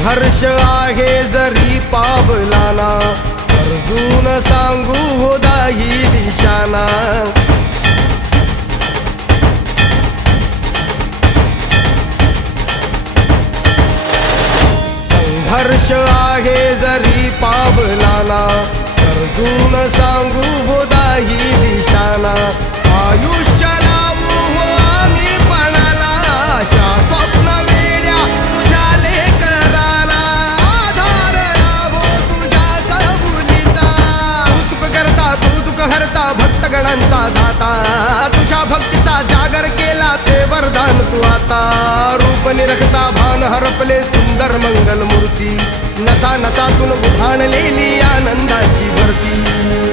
संघर्ष आहे जरी पावलाना, अर्जुन सांगू हो दाही दिशाना. संघर्ष आहे जरी पावलाना, अर्जुन सांगू हो दाही दिशाना. आयुष्य लावू हो आम्ही पणाला, आशा स्वप्न वेड्या तुझ्या लेकराला. आधार लाभो तुझ्या सबुलीचा, कौतुक करता तू दुःख हरता भक्तगणांचा दाता. तुझ्या भक्तीचा जागर केला ते वरदान तू आता. रूप निरखता भान हरपले सुंदर मंगल मूर्ती, नसा नसातून उभाणलेली आनंदाची भरती.